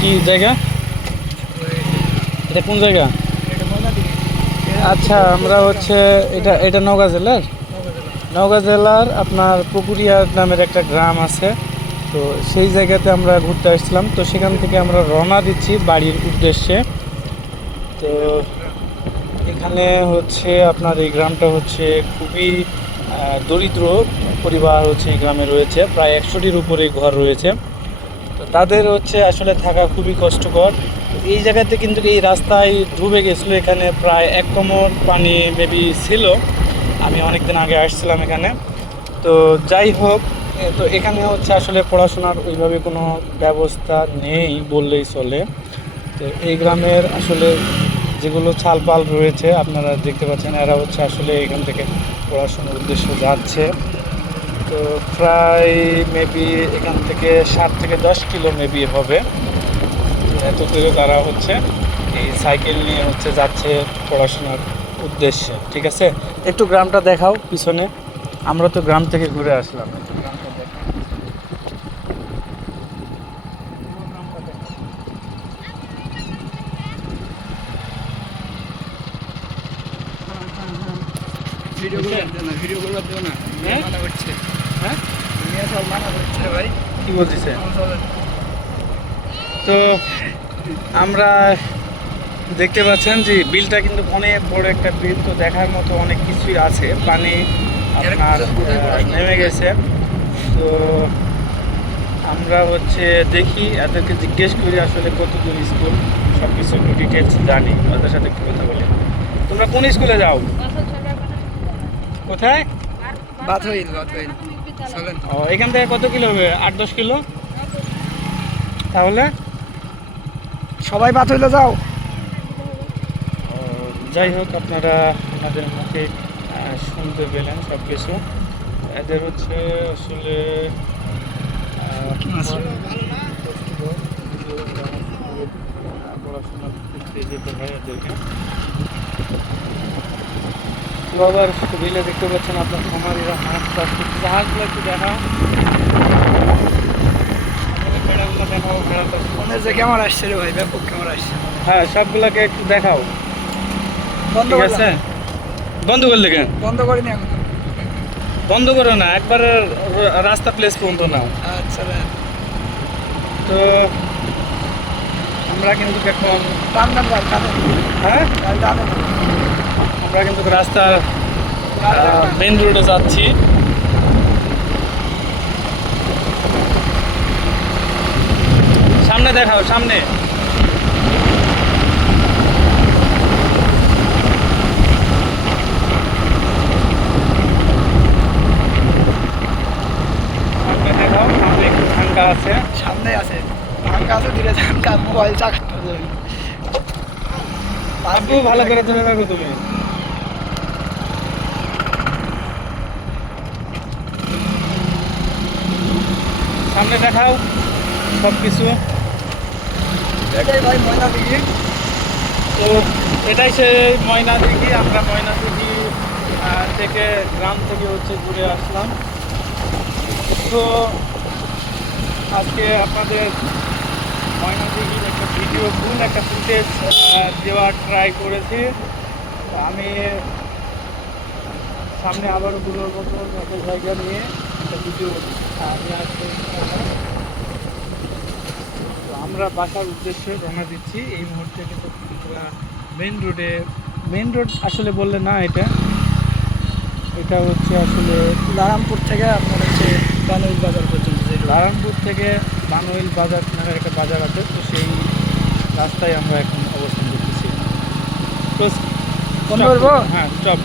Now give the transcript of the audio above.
কি জায়গা? এটা কোন জায়গা? আচ্ছা, আমরা হচ্ছে এটা নওগাঁ জেলার। নওগাঁ জেলার আপনার পুকুরিয়া নামের একটা গ্রাম আছে, তো সেই জায়গাতে আমরা ঘুরতে আসছিলাম। তো সেখান থেকে আমরা রওনা দিচ্ছি বাড়ির উদ্দেশ্যে। তো এখানে হচ্ছে আপনার এই গ্রামটা হচ্ছে খুবই দরিদ্র পরিবার হচ্ছে এই গ্রামে রয়েছে, প্রায় 100টির উপরে ঘর রয়েছে। তো তাদের হচ্ছে আসলে থাকা খুবই কষ্টকর। এই জায়গাতে কিন্তু এই রাস্তায় ডুবে গেছিলো, এখানে প্রায় 1 কোমর পানি মেবি ছিল। আমি অনেক দিন আগে আসছিলাম এখানে। তো যাই হোক, তো এখানে হচ্ছে আসলে পড়াশোনার ওইভাবে কোনো ব্যবস্থা নেই বললেই চলে। তো এই গ্রামের আসলে যেগুলো ছালপাল রয়েছে আপনারা দেখতে পাচ্ছেন, এরা হচ্ছে আসলে এখান থেকে পড়াশোনার উদ্দেশ্যে যাচ্ছে। তো প্রায় মেবি এখান থেকে 7 থেকে 10 কিলো মেবি হবে। এত দূরে তারা হচ্ছে এই সাইকেল নিয়ে হচ্ছে যাচ্ছে পড়াশোনার উদ্দেশ্যে। ঠিক আছে, একটু গ্রামটা দেখাও পিছনে। আমরা তো গ্রাম থেকে ঘুরে আসলাম, একটু গ্রামটা দেখাও। কি বলতেছে? তো আমরা দেখতে পাচ্ছেন যে বিলটা কিন্তু অনেক বড় একটা বিল। তো দেখার মতো অনেক কিছুই আছে। পানি আপনার নেমে গেছে। তো আমরা হচ্ছে দেখি, এদেরকে জিজ্ঞেস করি আসলে কত দূর স্কুল, সব কিছু একটু ডিটেলস জানি, ওদের সাথে একটু কথা বলি। তোমরা কোন স্কুলে যাও? কোথায়? ও, এখান থেকে কত কিলো হবে? 8-10 কিলো। তাহলে সবাই বাত হইলে যাও। যাই হোক, আপনারা আপনাদের মুখে শুনতে পেলেন সব কিছু। এদের হচ্ছে আসলে পড়াশোনার ক্ষেত্রে যেতে হয় এদেরকে। তো আবার বিলে দেখতে পাচ্ছেন আপনার খামারিরা হাঁস চাষ করছে। হাঁসগুলো একটু দেখাও, ভেড়াগুলো দেখাও। ভেড়া চাষ মনে যে কেমন আসছে রে ভাই, ব্যাপক কেমন আসছে। হ্যাঁ, সবগুলোকে একটু দেখাও। বন্ধ ঠিক করলাম। আছে, বন্ধ করলে কেন? বন্ধ করিনি এখন। বন্ধ করো না, একবার রাস্তা প্লেস পর্যন্ত নাও। আচ্ছা তো আমরা কিন্তু এখন টান ভাই টানে। হ্যাঁ, টানে। আমরা কিন্তু রাস্তার মেন রোডে যাচ্ছি। সামনে দেখাও, সামনে। সামনে দেখাও, সামনে একটু ফাঁকা আছে। সামনে আছে ফাঁকা আছে, ধীরে ফাঁকা মোবাইল চাকাতে যাবে। আপু ভালো করে ধরে রাখো তুমি। সামনে দেখাও সব কিছু। এটাই ভাই ময়না দিঘি। তো এটাই সে ময়নাদিঘি। আমরা ময়নাদিঘি থেকে গ্রাম থেকে হচ্ছে ঘুরে আসলাম। তো আজকে আপনাদের ময়নাদিঘির একটা ভিডিও, ফুল একটা ফুটেজ দেওয়ার ট্রাই করেছি। আমি সামনে আবারও ঘুরোর মতো একটা জায়গা নিয়ে একটা ভিডিও নিয়ে আসতে। আমরা বাসার উদ্দেশ্যে রওনা দিচ্ছি এই মুহূর্তে। কিন্তু মেন রোড আসলে বললে না, এটা হচ্ছে আসলে লারামপুর থেকে আপনার হচ্ছে বানুইল বাজার পর্যন্ত। লারামপুর থেকে বানুইল বাজার নামের একটা বাজার আছে, তো সেই রাস্তায় আমরা এখন অবস্থান করতেছি। তো বন্ধ করবো? হ্যাঁ, স্টপ।